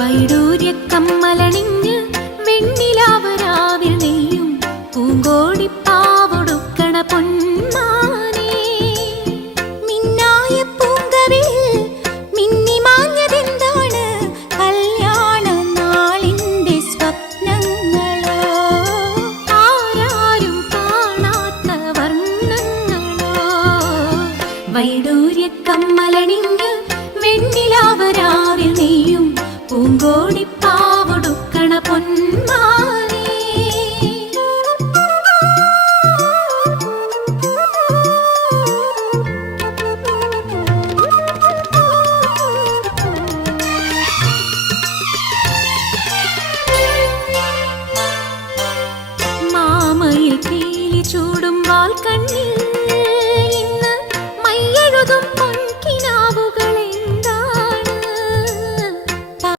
വൈഡൂര്യക്കമ്മലണിഞ്ഞ് വെണ്ണിലാവരാവിൽ നെയ്യും പൂങ്കോടിപ്പാവൊടുക്കണ പൊന്മാനേ. മിന്നായ പൂങ്കവിൽ മിന്നിമാഞ്ഞതെന്താണ് കല്യാണ നാളിന്റെ സ്വപ്നങ്ങളോ, ആരാരും കാണാത്ത വർണ്ണങ്ങളോ. വൈഡൂര്യക്കമ്മലണിഞ്ഞ് വെണ്ണിലാവരാവിൽ നെയ്യും പൂങ്കോടിപ്പാവൊടുക്കണ പൊന്മാനേ. മാമയിൽ പീലി ചൂടും വാൽക്കണ്ണിൽ